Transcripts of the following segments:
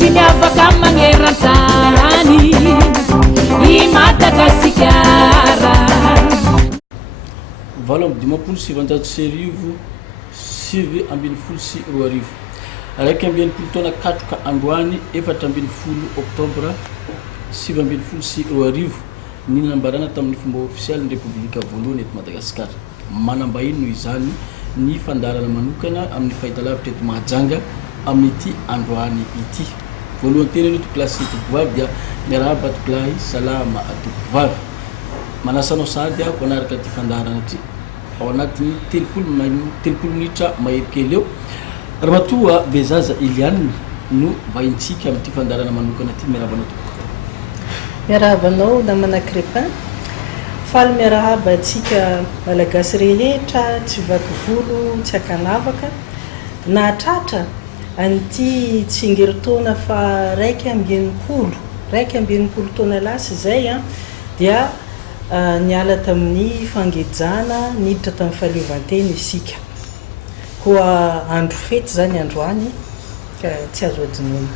sy miavaka magnerantany I Madagasikara. Valo amby dimampolo sivanjato sy arivo sivy ambin'ny folo sy roa arivo. Araiky amby enimpolo taona katroka androany efatra ambin'ny folo oktobra sivy ambin'ny folo sy roa arivo ny nambarana tamin'ny fomba ofisialy ny Repoblika voalohany eto Madagasikara. Manambahiny noho izany ny fandarana manokana amin'ny fahitalavitra eto Mahajanga amin'ity androany ity. Voalohany teny ny tokolasy tokovavy dia miarahaba tokolahy salama tokovavy. Manasanao sady ako anaraka ty fandarana ty ao anatin'ny telopolo minitra mahery-kely eo. Ramatoa Bezaza Iliane no vahintsika amin'ity fandarana manokana ty. Miarabanao tokoa. Miarabanao namana Crépin. Faly miarahaba atsika malagasy rehetra tsy vaky volo tsy akanavaka na tratra an'ity tsingeritona fa raiky amby enimpolo taona lasy zay dia niala tamin'ny fangejana niditra tamin'ny fahaleovantena isika koa andro fety zany androany ka tsy azo adinoina.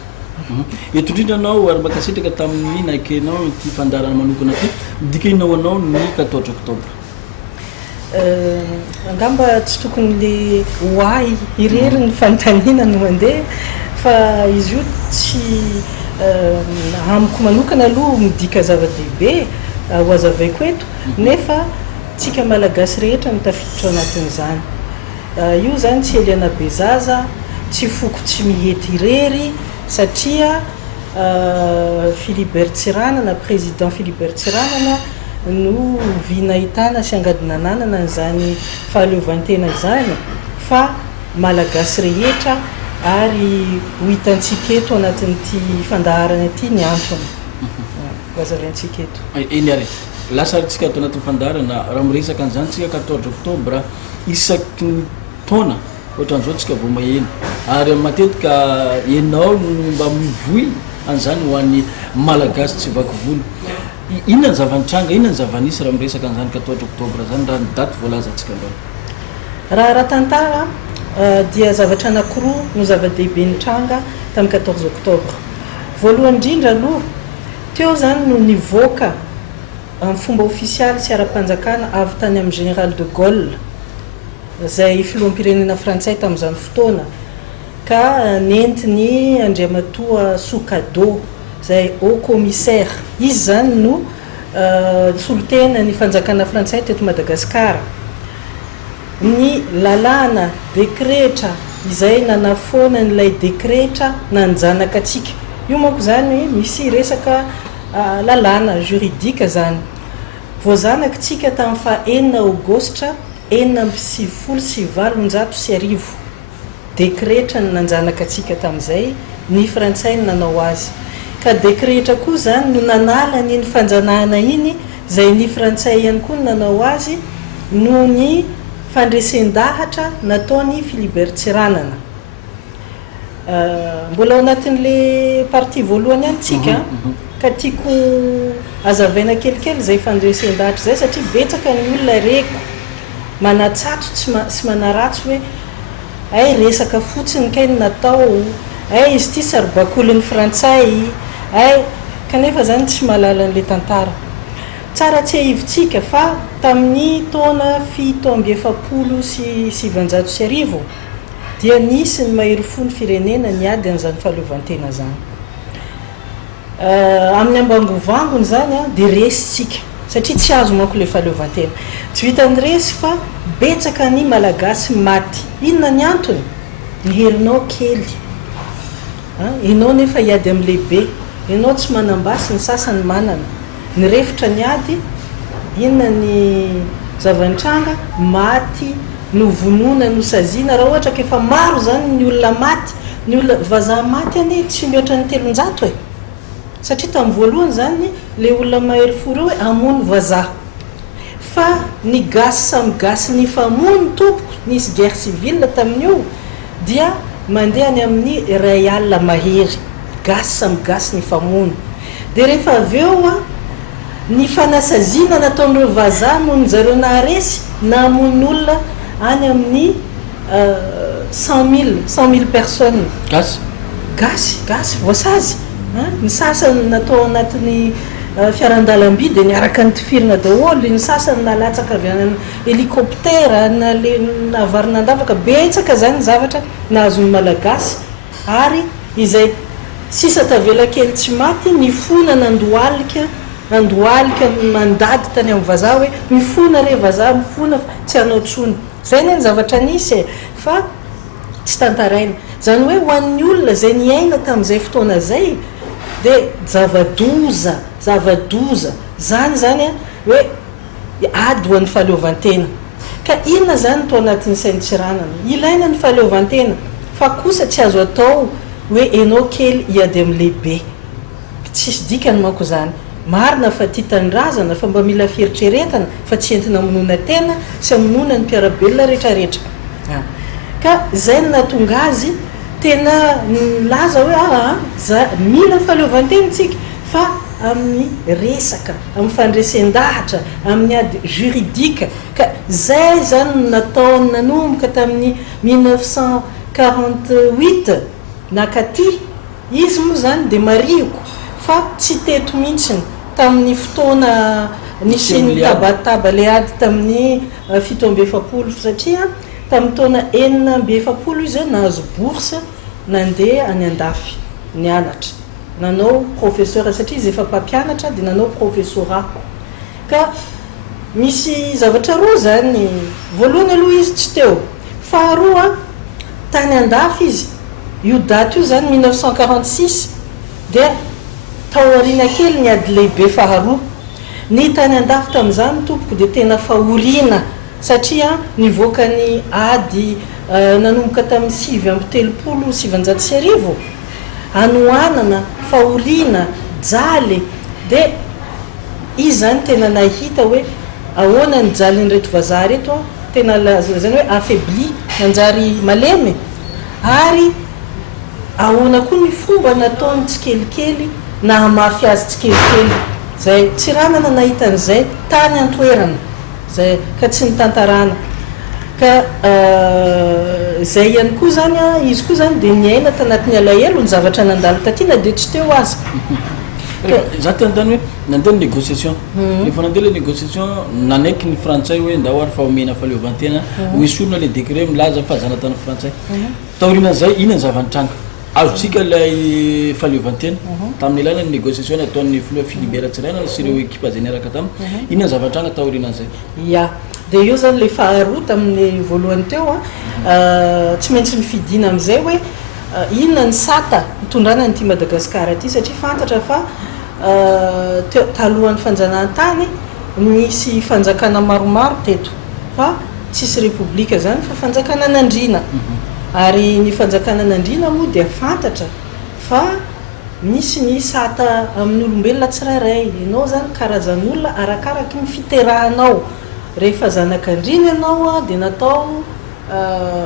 Eto indrindranao ary makasitraka tamin'ny nakenao ity fandarana manokana ty dikainao anao ny 14 oktobra. Angamba tsy tokony le hoay irery ny fanontaniana no mandeha fa izy io tsy amiko manokana aloha midika zava-dehibe ho azavaiko eto nefa tsika malagasy rehetra mitafiditra anatin'izany. Io zany tsy Eliana Bezaza tsy foko tsy mihety irery satria Philibert Tsiranana président Philibert Tsiranana no vinahitana sy angadinanana n'izany fahaleovantena izany fa malagasy rehetra ary ho hitantsika eto anatin'ity fandaharana ity ny antony vazavantsika eto. Eny ary lasa tsika ato anatin'ny fandaharana raha miresaka an'izany tsika 14 oktobra isaky ny taona ohatran'izao tsika vao maheno ary matetika enao no mba mivoy an'izany ho an'ny malagasy tsy vaky volo. Inona ny zavanitranga, inona ny zavanisy raha miresaka an'izany 14 oktobra zany raha ny daty voalaza antsika mbao? Raha tantara dia zavatra anankiroa no zava-dehibe nitranga tamin'ny 14 oktobra. Voalohany indrindra aloha teo zany no nivoaka amin'ny fomba ofisialy sy ara-panjakana avy tany amin'ny général de Gaulle zay filoham-pirenena frantsay tamin'izany fotoana ka nentiny Andriamatoa Soukado zay haut commissaire. Izy zany no solotena ny fanjakana frantsay teto Madagasikara. Ny lalàna dekretra izay nanafoana n'ilay dekretra nanjanaka atsika. Io manko zany misy resaka lalàna juridika zany. Voazanaka tsika tamin'ny fa 4 aogostra 1970 dekretra nanjanaka atsika tamin'izay ny frantsay nanao azy. Ka dekretra koa zany no nanala ny fanjanahana iny zay ny frantsay ihany koa nanao azy no ny fandresen-dahatra nataony Philibert Tsiranana. Mbola ao anatin'le partie voalohany ihany tsika ka tiako azavaina kelikely zay fandresen-dahatra zay satria betsaka ny olona reko manatsatso tsy manaratso hoe ay resaka fotsiny kainy natao ay izy ty sarobakolin'ny frantsay ay kanefa zany tsy malala n'le tantara tsara tsy ahivitsika fa tamin'ny taona 770 sy 700 dia nisy ny mahery fo ny firenena niady an'izany fahaleovantena zany. Amin'ny ambangovangony zany dia resitsika satria tsy azo manko le fahaleovantena tsy vitany resy fa betsaka ny malagasy maty. Inona ny antony? Ny herinao kely enao nefa hiady amin'ny lehibe, enao tsy manambasy ny sasany manana ny refitra ny ady. Inona ny zavanitranga? Maty no vonona no saziana. Raha ohatra kefa maro zany ny olona maty, ny olona vazaha maty any tsy mihoatra ny 300 satria tamin'ny voalohany zany le olona mahery fo reo hoe hamono vazaha fa ny gasy samy gasy ny famono tompoko nisy guerre civile tamin'io dia mandeha any amin'ny ray alina mahery gasy samy gasy ny famono. Dia rehefa avy eo ny fanasaziana nataon'ireo vazaha noho ny zareo naharesy nahamon'olona any amin'ny 100 000 personnes. gasy voasazy ny sasany natao anatin'ny fiarandalam-by dia niaraka nytifirina daholo ny sasany nalatsaka avy any hélicoptera navarina andavaka betsaka zany zavatra nahazony malagasy ary izay sisa tavela kely tsy maty mifona nandoalika mandady tany amin'ny vazaha hoe mifona re vazaha mifona tsy hanao tsony zay ny zavatra nisy fa tsy tantaraina zany hoe ho an'ny olona zay niaina tamin'izay fotoana zay dia zavadoza zany hoe ady ho an'ny fahaleovantena ka inona zany to anatin'ny saintsiranana ilaina ny fahaleovantena fa kosa tsy azo atao hoe enao kely iady amin'ny lehibe tsisy dikany manko zany marina fa tia tanindrazana fa mba mila fieritreretana fa tsy entina monona tena sy amonona ny mpiarabelona rehetrarehetra ka zay no natonga azy tena milaza hoe mila fahaleovantena tsika fa amin'ny resaka amin'ny fandresen-dahatra amin'ny ady juridika ka zay zany nataony nanomboka tamin'ny 1948 nakaty izy moa zany dia marioko fa tsy teto mihitsiny tamin'ny fotoana nisy ny tabataba le ady tamin'ny 7 satria tamin'ny taona 9 izy nahazo bourse nandeha any andafy nianatra nanao professeur satria izy efa mpampianatra dia nanao professorat ka misy zavatra roa zany voalohany aloha izy tsy teo faharoa tany andafy izy io daty io zany 1946 dia taoriana kely ny ady lehibe faharoa ny tany andafy tamin'izany tompoko dia tena fahoriana satria nivoaka ny ady nanomboka tamin'ny 7 anoanana fahoriana jaly dia izy zany tena nahita hoe ahoana ny jaly nyreto vazaha reto tena zany hoe affaibli manjary malemy ary ahoana koa ny fomba nataony tsikelikely na hamafy azy tsikelikely zay tsy ranana nahitan'izay tany antoerana zay ka tsy nitantarana ka zay ihany koa zany izy koa zany dia niaina tanatin'ny alahelo ny zavatra nandalo tatina dia tsy teo azy za tantany hoe nandeha ny négociation rehefa nandeha le négociation nanaiky ny frantsay hoe nda oary fa omena fahaleovantena misy olona le décret milaza fahazanatany frantsay taoriana zay inona ny zavanitranga azotsika lay fahaleovantena tamin'ny alana ny négociation nataon'ny filoha Philibert Ratsirana sy ireo équipe zay niaraka taminy inona ny zavanitranga taorianan'izay dia io zany le faharoa tamin'ny voalohany teo tsy maintsy mifidina amin'izay hoe inona ny sata hitondrana nyty Madagasikara ty satria fantatra fa talohan'ny fanjanahantany misy fanjakana maromaro teto fa tsisy repoblika zany fa fanjakana nandrina ary ny fanjakana nandrina moa dia fantatra fa misy ny sata amin'ny olombelona tsirairay ianao zany karazan'olona arakaraky ny fiterahanao rehefa zanakandrina ianao dia natao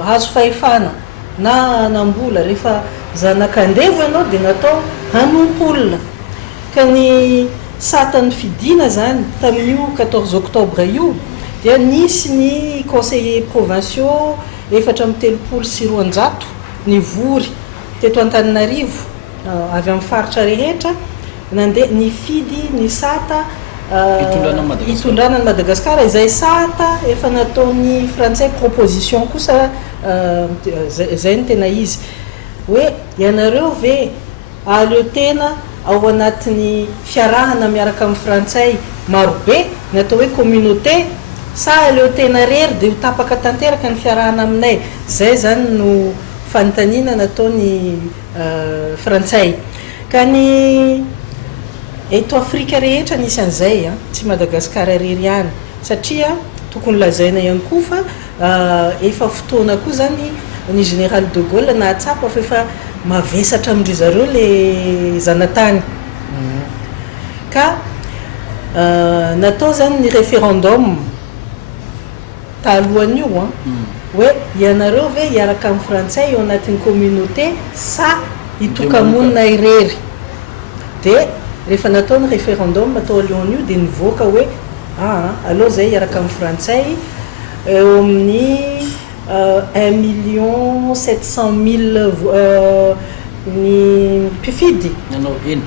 hazo fahefana na nambola rehefa zanakandeva ianao dia natao hanompoolona ka ny satany fidina zany tamin'io 14 octobre io dia nisy ny conseillers provinciaux 430 nivory teto Antananarivo avy amin'ny faritra rehetra nandeha nifidy ny sata hitondrana ny Madagasikara izay sata efa nataony frantsay proposition kosa zay ny tena izy hoe ianareo ve aleo tena ao anatin'ny fiarahana miaraka amin'ny frantsay marobe natao hoe communauté sa aleo tena rery dia ho tapaka tanteraka ny fiarahana aminay zay zany no fanontaniana nataony frantsay ka ny eto Afrika rehetra nisy an'izay tsy Madagasikara rery ihany satria tokony lazaina ihany koa fa efa fotoana koa zany ny général de Gaulle nahatsapa fa efa mavesatra amindry zareo le zanatany ka natao zany ny référendum talohan'io hoe ianareo ve hiaraka amin'ny frantsay eo anatin'ny communauté sa hitokamonina irery dia rehefa natao ny référendum atao alohan'io dia nivoaka hoe aleo zay hiaraka amin'ny frantsay eo amin'ny 1,700,000 ny mpifidy nanao eny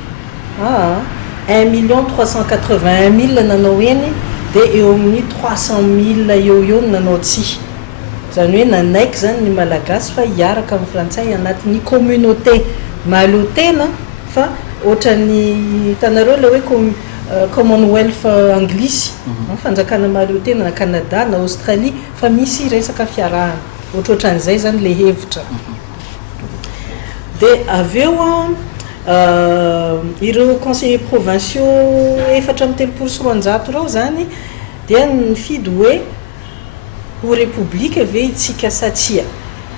1 381 000 nanao eny dia eo amin'ny 300 000 eo ny nanao tsia zany hoe nanaiky zany ny malagasy fa hiaraka amin'ny frantsay anatin'ny communauté malotena fa ohatrany hitanareo la hoe commonwealth anglisy fanjakana malotena na Canada na Australie fa misy resaka fiarahana ohatrohatran'izay zany le hevitra dia aveo ireo conseillers provinciaux 4 reo zany dia nifidy hoe ho république ve itsika satria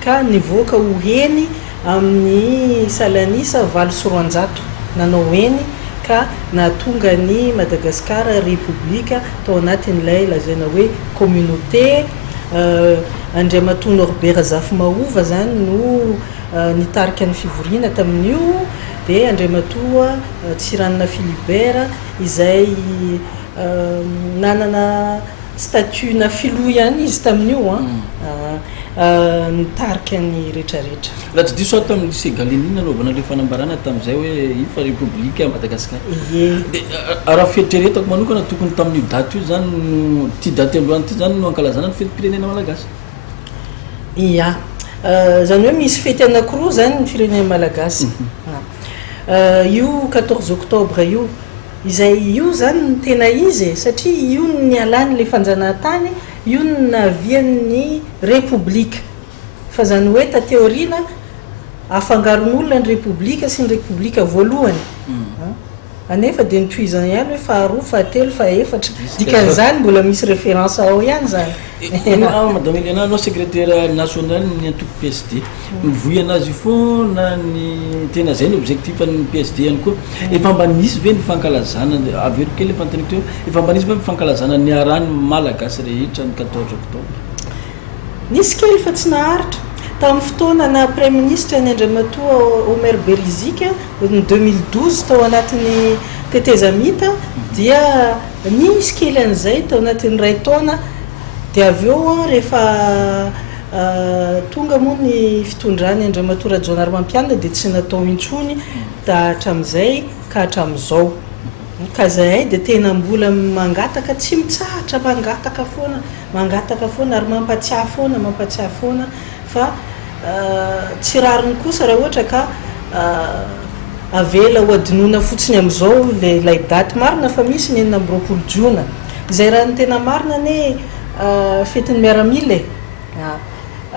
ka nivoaka ho heny amin'ny salanisa 900 nanao eny ka natonga ny Madagascar république tao anatin'ilay lazaina hoe communauté Andriamatoa Norbert Zafy-Mahova zany no nitarika ny fivoriana tamin'io dia Andriamatoa Tsiranana Philibert izay nanana statut na filoha ihany izy tamin'io nitarika ny rehetrarehetra raha tsy diso tamin'ny lycée Galenina nanaovana le fanambarana tamin'izay hoe ifa république à Madagascar raha fieritreretako manokana tokony tamin'io daty io zany ty daty androany ty zany no ankalazana ny fetim-pirenena malagasy ia zany hoe misy fety anankiroa zany ny firenena malagasy io 14 octobre io izay io zany ny tena izy satria io ny alany le fanjanahantany io ny navian'ny république fa zany hoe ta théorina afangaron'olona ny république sy ny république voalohany anefa dia nitohizana ihany hoe faharoa fahatelo fahaefatra dikan'izany mbola misy référence ao ihany zany madame Eliana anao secrétaire national ny antoko PSD mivoy anazy io foana ny tena zay ny objectif ny PSD ihany koa efa mba nisy ve ny fankalazana avero kely efa ntaniko teo efa mba nisy ve fankalazana ny arany malagasy rehetra ny 14 octobre nisy kely fa tsy naharitra tamin'ny fotoana na premier ministre ny Andriamatoa Omer Berizika ny 2012 tao anatin'ny tetezamita dia nisy kely an'izay tao anatin'ny ray taona dia aveo rehefa tonga moa ny fitondrany Andriamatoa Rajaonarimampianina dia tsy natao intsony da hatramin'izay ka hatramin'izao ka zahay dia tena mbola mangataka tsy mitsahatra mangataka foana ary mampatsiahy foana fa tsy rariny kosa raha ohatra ka avela ho adinoina fotsiny amin'izao lay daty marina fa misy ny 20 jiona izay raha ny tena marina ne fetin'ny miaramila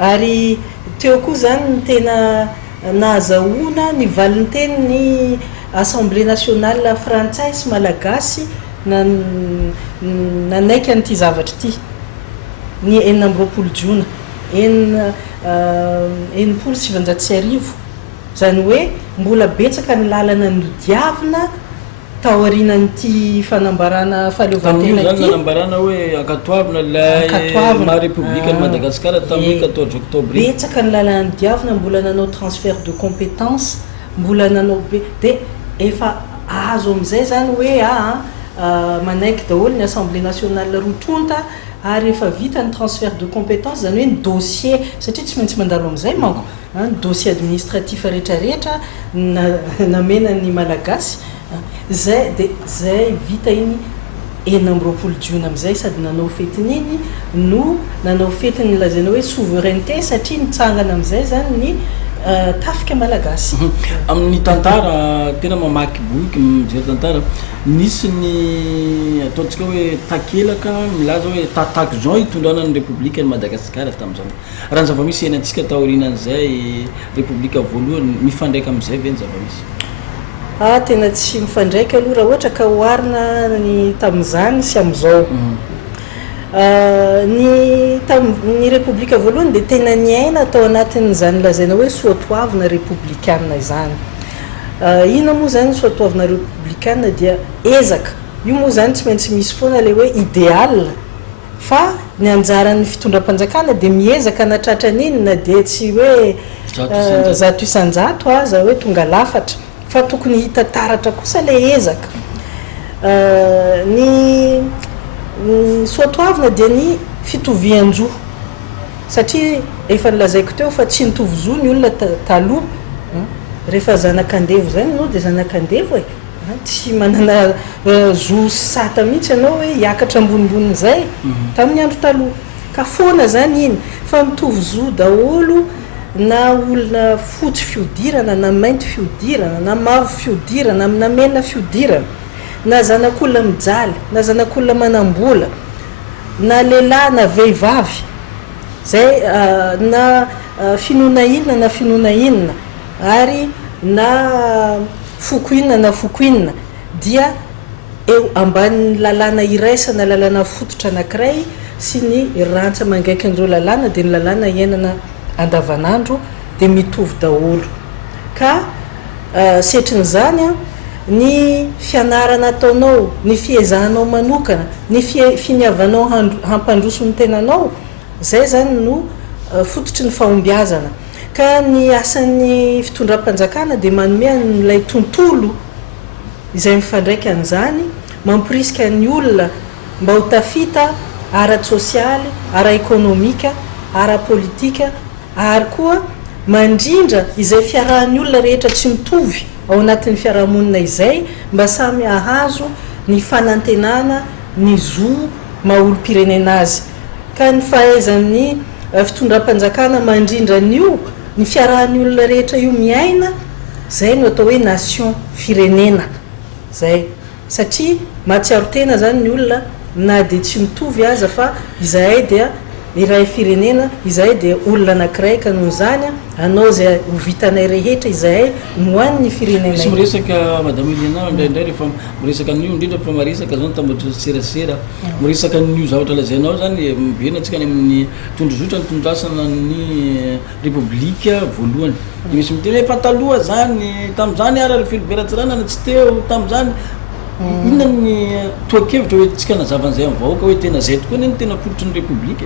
ary teo koa zany ny tena nahazahoana ny valiny teny ny assemblée nationale frantsay sy malagasy nanaiky an'ity zavatra ity ny 20 jiona 790 zany hoe mbola betsaka ny lalana nodiavina tao arinan'ity fanambarana fahaleovantena ity nanambarana hoe akatoavina lay ma république ny Madagascar tamin'ny 14 octobre betsaka ny lalana nodiavina mbola nanao transfert de compétence mbola nanao be dia efa azo amin'izay zany hoe manaiky daholo ny assemblée nationale rotonta ary efa vita ny transfert de compétence zany hoe ny dossier satria tsy maintsy mandalo amin'izay manko ny dossier administratif rehetrarehetra namena ny malagasy zay dia zay vita iny 20 jiona amin'izay sady nanao fetin'iny no nanao fetiny lazaina hoe souveraineté satria nitsangana amin'izay zany ny tafika malagasy amin'ny tantara tena mamaky boky mijery tantara nisy ny ataontsika hoe takelaka milaza hoe tatako zao hitondrana ny république ny Madagascar tamin'izao raha ny zava-misy enantsika taorinan'izay république voalohany mifandraika amin'izay ve ny zava-misy tena tsy mifandraika aloha raha ohatra ka hoarina ny tamin'izany sy amin'izao ny république voalohany dia tena niaina tao anatin'izany lazaina hoe soatoavina républicaine izany ina moa zany soatoavina républicaine dia ezaka io moa zany tsy maintsy misy foana le hoe idéal fa ny anjaran'ny fitondram-panjakana dia miezaka natratra an'iny na dia tsy hoe zato isanjato aza hoe tonga lafatra fa tokony hita taratra kosa le ezaka ny soatoavina dia ny fitovian-jo satria efa nilazaiko teo fa tsy nitovy zo ny olona taloha rehefa zanak'andevo zany anao de zanak'andevo tsy manana zo sata mihitsy anao hoe hiakatra ambonimboniny zay tamin'ny andro taloha ka foana zany iny fa mitovy zo daholo na olona fotsy fiodirana na mainty fiodirana na mavo fiodirana amina mena fiodirana na zanak'olona mijaly na zanak'olona manambola na lehilahy na vehivavy zay na finoana inona na finoana inona ary na foko inona na foko inona dia eo ambanin'ny lalàna iraisana lalàna fototra anankiray sy ny rantsa mangaiky an'ireo lalàna dia ny lalàna iainana andavanandro dia mitovy daholo ka setrin'izany a ny fianarana ataonao ny fiezahanao manokana ny finiavanao hampandroso ny tenanao zay zany no fototry ny fahombiazana ka ny asan'ny fitondram-panjakana dia manome n'ilay tontolo izay mifandraika an'izany mampirisika ny olona mba ho tafita ara-sosialy ara-ekonomika ara-politika ary koa mandrindra izay fiarahan'ny olona rehetra tsy mitovy ao anatin'ny fiarahamonina izay mba samy ahazo ny fanantenana ny zo maolo-pirenena azy ka ny fahaizan'ny fitondram-panjakana mandrindra n'io ny fiarahan'ny olona rehetra io miaina zay no atao hoe nation firenena zay satria mahatsiaro tena zany ny olona na dia tsy mitovy aza fa izahay dia iray firenena izahay dia olona anankiray ka noho zany anao zay ho vitanay rehetra izahay nohoan'ny firenena sy miresaka madame Eliana indraindray rehefa miresaka an'io indrindra fa maresaka zany tambatra serasera miresaka n'io zavatra lazainao zany mibena antsika any amin'ny tondrozotra ny tondrasana ny republika voalohany de misy miteny hoe fataloha zany tam'izany ara filiberatsiranana tsy teo tam'izany inona ny toakevitra hoe tsika nazavan'izay amin'ny vahoaka hoe tena zay tokoa ny tena polotry ny republika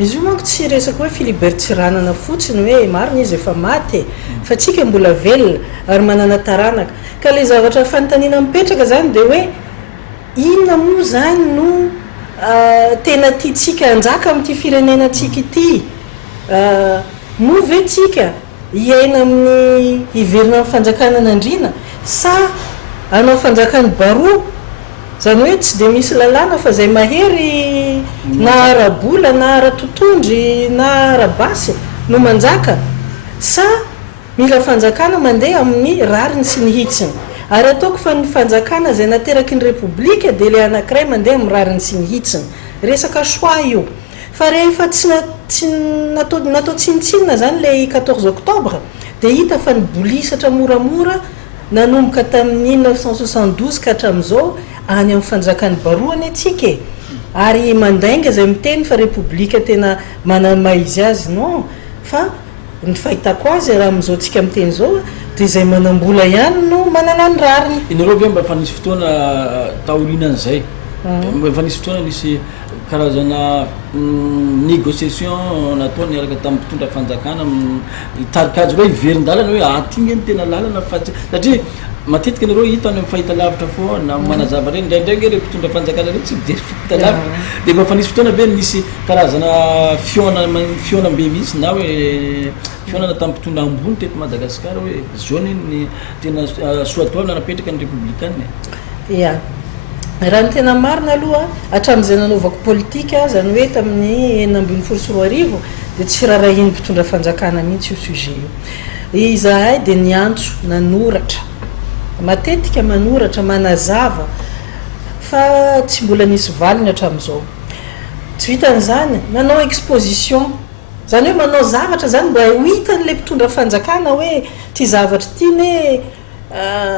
izy io manko tsy resaka hoe filibertsiranana fotsiny hoe marina izy efa maty fa tsika mbola velona ary manana taranaka ka le zavatra fanontaniana mipetraka zany dia hoe inona moa zany no tena tiatsika anjaka amin'ity firenenantsika ity moa ve tsika hiaina amin'ny hiverina amin'ny fanjakana nandrina sa anao fanjakany baroa zany hoe tsy dia misy lalàna fa zay mahery na ara-bola na ara-totondry na ara-basy no manjaka sa mila fanjakana mandeha amin'ny rariny sy ny hitsiny ary ataoko fa ny fanjakana zay nateraky ny republika dia le anankiray mandeha amin'ny rariny sy ny hitsiny resaka choix io fa rehefa tsy natao tsinitsinina zany le 14 octobre dia hita fa ny bolisatra moramora nanomboka tamin'ny 1972 ka hatramin'izao any amin'ny fanjakany baroany atsika ary mandainga zay miteny fa republika tena manamaizy azy non fa ny fahitako azy raha amin'izao tsika miteny zao dia zay manambola ihany no manana ny rariny inareo ve mba efa nisy fotoana taorinan'izay efa nisy fotoana nisy karazana négociation natao niaraka tamin'ny mpitondra fanjakana tarikajy hoe hiverin-dalana hoe atinga ny tena lalana fa satria matetika nareo hita any amin'ny fahita lavitra foana manazava reny indraindray re mpitondra fanjakana reny tsy mijery fahita lavitra dia mba efa nisy fotoana ve nisy karazana fionambe mihitsy na hoe fionana tamin'ny mpitondra ambony teto Madagasikara hoe jaune ny tena soatoavina napetraka ny républicaine ya raha ny tena marina aloha hatramin'izay nanaovako politika zany hoe tamin'ny 2024 dia tsy raharahin'ny mpitondra fanjakana mihitsy io sujet io izahay dia niantso nanoratra matetika manoratra manazava fa tsy mbola nisy valiny hatramin'izao tsy vitan'izany nanao exposition zany hoe manao zavatra zany mba ho hitan'le mpitondra fanjakana hoe ty zavatra ty ne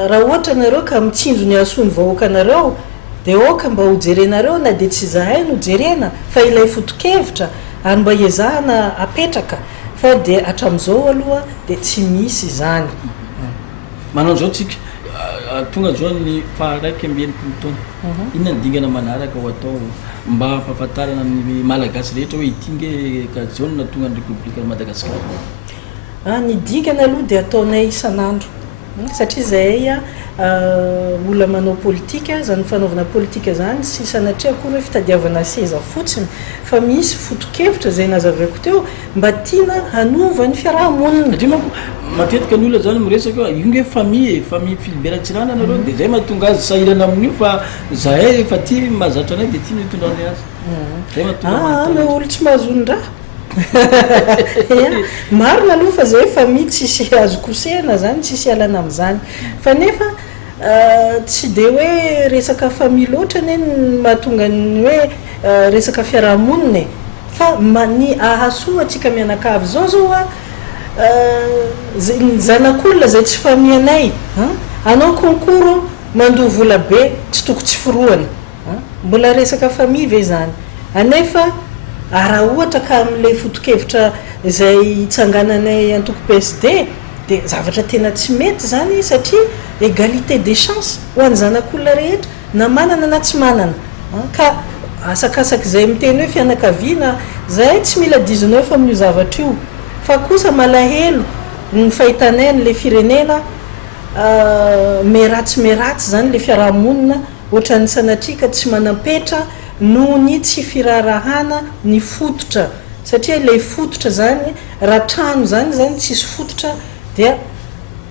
raha ohatra nareo ka mitsinjo ny asony vahoaka anareo dia oka mba ho jerenareo na dia tsy zahay no jerena fa ilay fotokevitra ary mba hiezahana apetraka fa dia hatramin'izao aloha dia tsy misy izany manao zao tsika tonga zao ny faharaiky ambienimpolo taona inona ny dingana manaraka ho atao mba hampahafantarana ny malagasy rehetra hoe itinge ka zao na tonga ny republika Madagasikara ny dingana aloha dia ataonay isan'andro satria zay olona manao politika zany fanaovana politika zany sy sanatria akory hoe fitadiavana seza fotsiny fa misy fotokevitra zay nazavako teo mba tiana hanova ny fiarahamonina satria manko matetika ny olona zany miresaka io nge famille filiberan-tsirana anareo de zay mahatonga azy sahirana amin'io fa zahay efa ty mahazatra anay de tiany hitondrany azy zay mahatonga me olo tsy mahazondraha marina aloha fa zay famille tsisy azo kosehana zany tsisy alana am'izany fa nefa tsy de hoe resaka famille loatra ne mahatonga ny hoe resaka fiarahamonina fa ny ahasoa atsika mianakavy zao a zanak'olona zay tsy famille anay anao concours mandoa vola be tsy toko tsy firoana mbola resaka famille ve zany anefa raha ohatra ka am'le fotokevitra zay itsangananay antoko PSD de zavatra tena tsy mety zany satria égalité des chances ho any zanak'olona rehetra na manana na tsy manana ka asakasaky zay miteny hoe fianakaviana zay tsy mila 19 amin'io zavatra io fa kosa malahelo ny fahitanay n'le firenena meratsy zany le fiarahamonina ohatran'ny sanatrika tsy manapetra noho ny tsy firarahana ny fototra satria le fototra zany raha trano zany tsisy fototra dia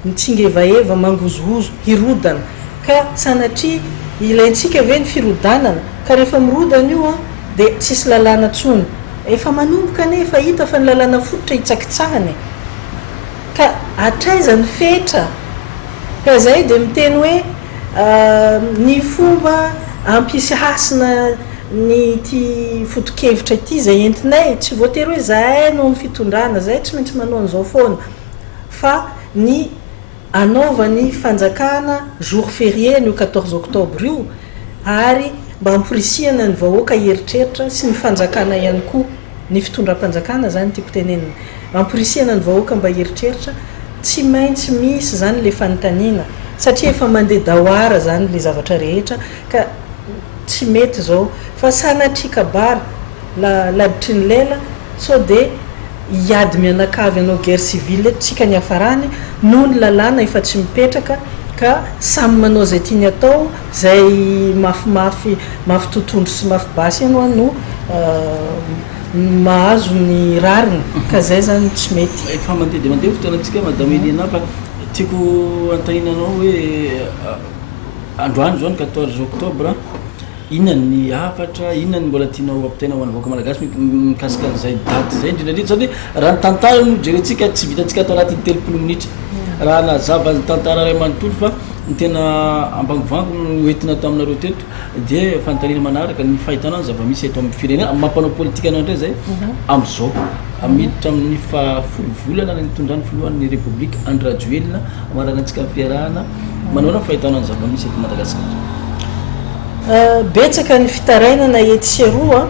mitsingevaeva mangozogozo hirodana ka sanatria ilaintsika ve ny firodanana ka rehefa mirodana io de tsisy lalàna tsony efa manomboka nefa hita fa ny lalàna fototra hitsakitsahany ka atraizany fetra ka zay de miteny hoe ny fomba ampisy hasina ny ty fotokevitra ity zay entinay tsy voatery hoe zahay no fitondrana zay tsy maintsy manao an'izao foana fa ny anaovany fanjakana jour férié ny 14 octobre io ary mba amporisihana ny vahoaka heritreritra sy ny fanjakana ihany koa ny fitondram-panjakana zany tiako tenenina amporisihana ny vahoaka mba heritreritra tsy maintsy misy zany le fanontaniana satria efa mandeha dahoara zany le zavatra rehetra ka tsy mety zao fa sanatrika bara lavitry ny lela so de hiady mianakavy anao guerre civile tsika ny hafarany noho ny lalàna efa tsy mipetraka ka samy manao zay tiany atao zay mafimafy tontondro sy mafy basy ianao no mahazo ny rariny ka zay zany tsy mety efa mandeha de mandeha fotoanantsika madame Elina fa tiako antaninanao hoe androany zao ny 14 octobre inona ny hafatra inona ny mbola tianao ampitaina ho an'ny vahoaka malagasy mikasika an'izay daty zay indrindrandrindra satria raha ny tantara no jerentsika tsy vitantsika atao anatin'ny 30 minitra raha nazava ny tantara ray manontolo fa ny tena ambangovango no entina taminareo teto de fantanina manaraka ny fahitanao ny zava-misy eto amin'ny firenena mampanao politika anao indray zay am'izao amiditra amin'ny fafolo volana ny tondrany filohan'ny république Andry Rajoelina maranantsika ny fiarahana manao fahitanao ny zava-misy eto Madagasikara betsaka ny fitarainana ety sy aroa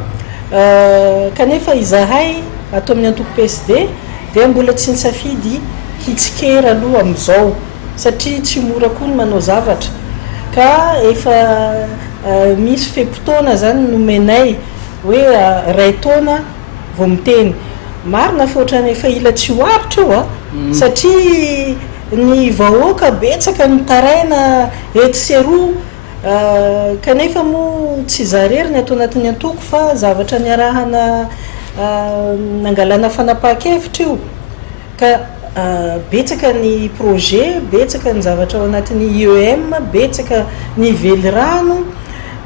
kanefa izahay atao amin'ny antoko PSD dia mbola tsy nisafidy hitsikera aloha am'izao satria tsy mora koa ny manao zavatra ka efa misy fepotona zany nomenay hoe ray taona vao miteny marina fa ohatrany efa ila tsy hoaritra eo satria ny vahoaka betsaka ny taraina ety sy aroa kanefa mo tsy zareriny atao anatin'ny antoko fa zavatra ny arahana nangalana fanapahan-kevitra io ka betsaka ny projet betsaka ny zavatra ao anatin'ny IEM betsaka ny velirano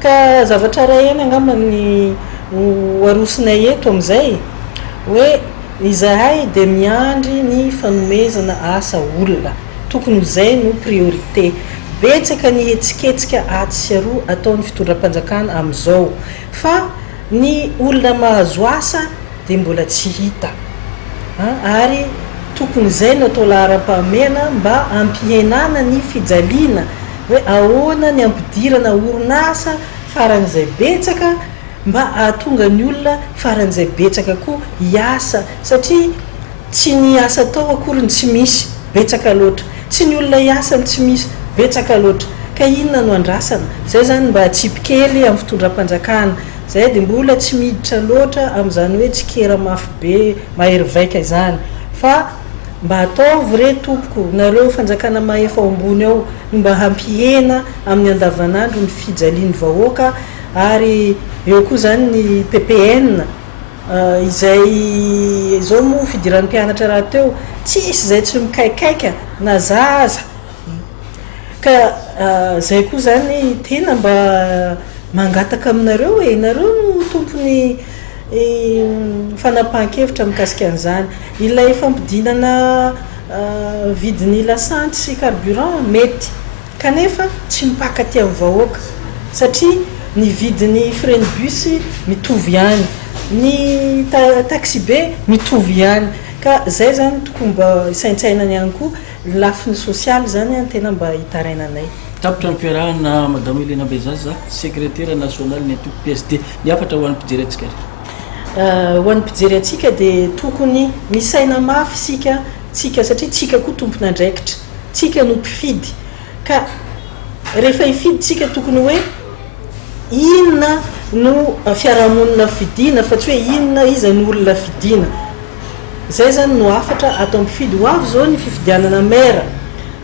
ka zavatra ray eny angamba ny arosinay eto am'izay hoe izahay de miandry ny fanomezana asa olona tokony izay no priorité betsaka ny etsiketsika aty sy aroa ataon'ny fitondram-panjakana am'izao fa ny olona mahazo asa de mbola tsy hita ary tokony izay no atao laharam-pahamena mba ampihenana ny fijaliana hoe ahoana ny ampidirana orinasa faran'izay betsaka mba ahatonga ny olona faran'izay betsaka koa hiasa satria tsy ny asa tao akory ny tsy misy betsaka loatra tsy ny olona hiasa ny tsy misy betsaka loatra ka inona no andrasana zay zany mba tsipikely amin'ny fitondram-panjakana zay de mbola tsy miditra loatra am'izany hoe tsikera mafy be mahery vaika izany fa mba ataovy re tompoko nareo fanjakana maefa ambony ao no mba hampihena amin'ny andavanandro ny fijaliany vahoaka ary eo koa zany ny PPN izay zao moa fidiran'ny mpianatra raha teo tsisy zay tsy mikaikaika na zaza ka zay koa zany tena mba mangataka aminareo nareo no tompony fanapahan-kevitra mikasika an'izany ilay fampidinana vidiny lasanty sy carburant mety kanefa tsy mipakaty amin'ny vahoaka satria ny vidiny frein bus mitovy ihany ny taxi be mitovy ihany ka zay zany tokony mba isaintsainany ihany koa lafiny sosialy zany any tena mba hitarainanay tapitra amin'ny fiarahana madame Elena Bezaza secrétaire national ny antoko PSD ny afatra ho an'ny mpijery atsika ho an'ny mpijery atsika dia tokony misaina mafy tsika satria tsika koa tompona andraikitra tsika no mpifidy ka rehefa hifidy tsika tokony hoe inona no fiarahamonina fidina fa tsy hoe inona iza ny olona fidina zay zany no afatra atao mpifidy ho avy zao ny fifidianana mera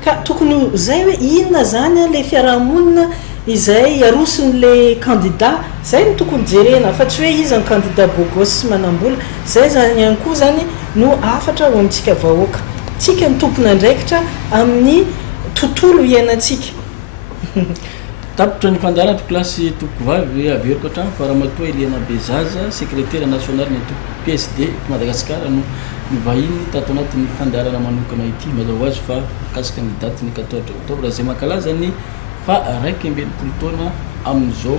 ka tokony zay hoe inona zany le fiarahamonina izay arosin'le candidat zay no tokony jerena fa tsy hoe izy ny candidat bogos sy manambola zay zany ihany koa zany no afatra ho amintsika vahoaka tsika ny tompona andraikitra amin'ny tontolo iainantsika tapitra ny fandaharana klasy toko vavy averiko hatrano fa Ramatoa Elena Bezaza secrétaire national ny antoko PSD Madagasikara no vahiny tato anatin'ny fandaharana manokana ity mazava ho azy fa mikasika ny daty ny 14 octobre zay mankalaza ny fa raiky ambinipolo taona amin'izao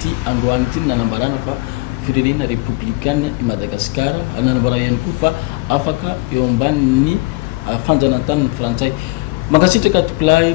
ty androany ity nanambarana fa firenena républicaine i Madagasikara nanambarana ihany koa fa afaka eo ambanin'ny fanjanantany ny frantsay mankasitraka tokolay